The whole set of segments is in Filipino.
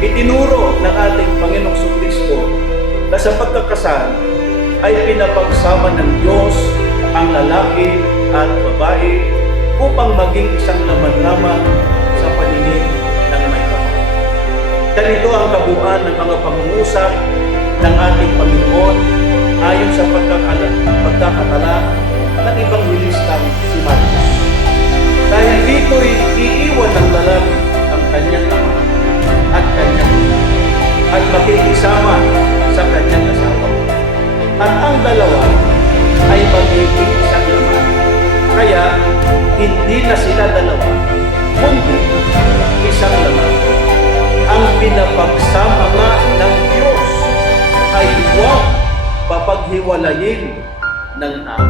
Itinuro ng ating Panginoong Kristo na sa pagkakasal ay pinapagsama ng Diyos ang lalaki at babae upang maging isang laman lamang sa paningin ng may kapal. Ganito ang kabuuan ng mga pangungusap ng ating Panginoon ayon sa pagkakatala ng Ebanghelistang si Marcos. Dahil dito'y iiwan ng lalaki ang kanyang ama at kanyang ina at makikisama sa kanyang asawa. At ang dalawa ay magiging isang laman. Kaya hindi na sila dalawa, kundi isang laman. Ang pinapagsama nga ng Diyos ay huwag papaghiwalayin ng tao.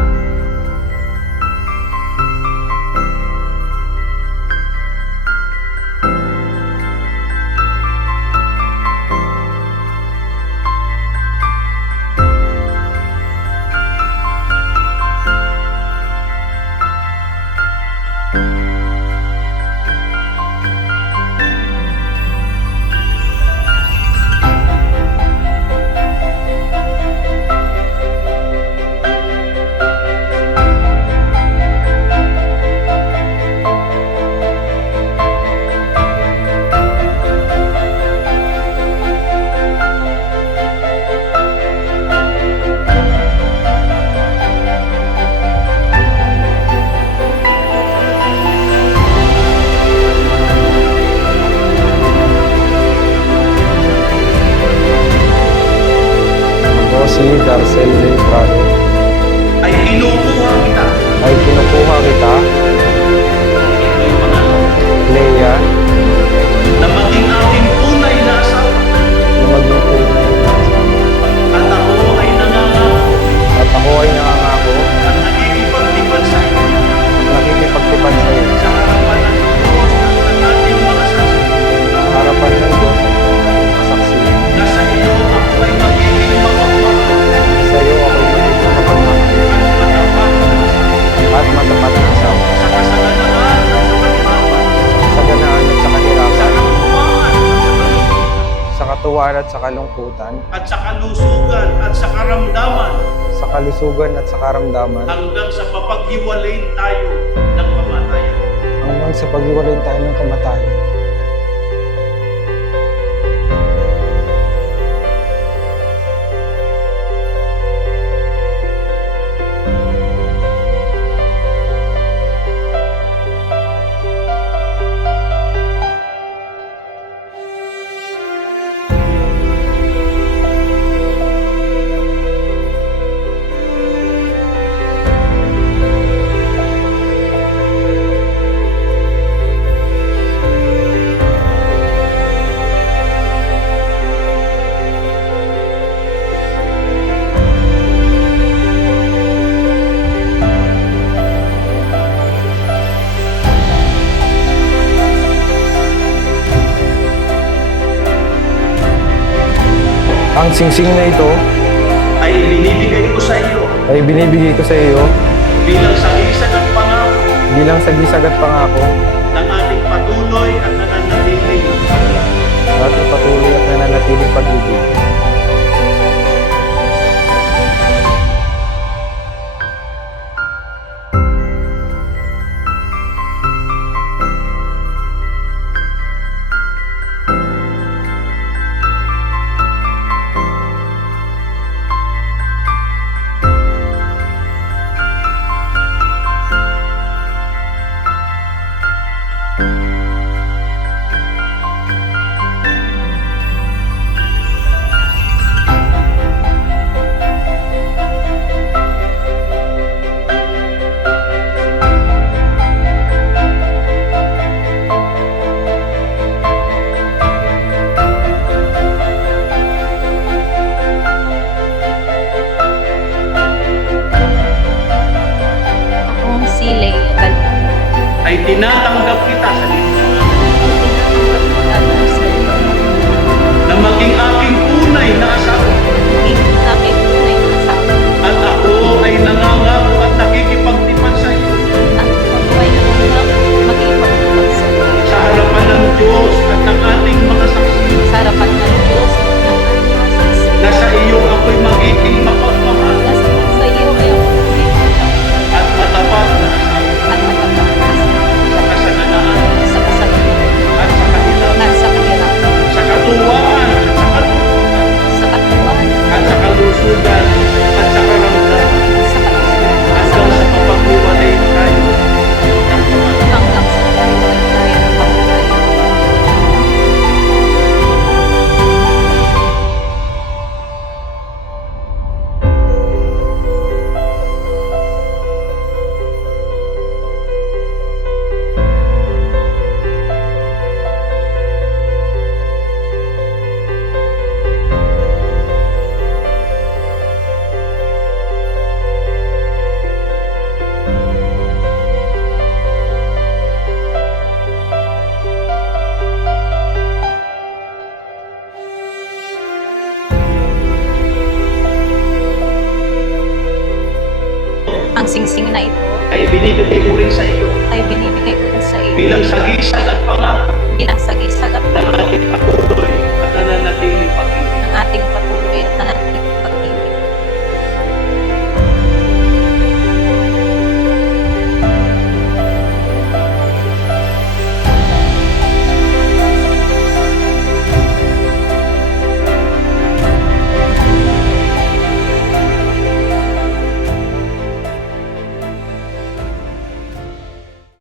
Si Darcel Ray Prado Ay kinukuha kita. Ito'y pangalan Leia na maging aking tunay na asawa. na maging tunay na asawa. At ako ay nangangako at nakikipagtipan sa iyo nakikipagtipan sa iyo sa harapan ng Diyos at ng ating mga saksi sa harapan ng Diyos at ng ating kasaksi. na sa iyo ako ay magiging mapagmahal Sa iyo ako'y magiging mapagmahal at matapat na asawa at matapat na asawa sa kasaganaan at sa kahirapan, sa sa katuwaan at sa kahirapan, katuwaan at sa kalungkutan, sa katuwaan at at sa kalungkutan, sa kalusugan at sa karamdaman sa kalusugan at sa karamdaman, hanggang sa mapaghiwalayin tayo ng kamatayan. hanggang sa paghiwalayin tayo ng kamatayan. Ang singsing na ito Ay binibigay ko sa iyo ay binibigay ko sa iyo bilang sagisag at pangako bilang sagisag at pangako ng ating patuloy at nananatiling sa ating patuloy at nananatiling pag-ibig. blessing na ito ay binibigay ko rin sa iyo ay binibigay ko rin sa iyo bilang sagisag at pangako bilang sagisag at ng ating patuloy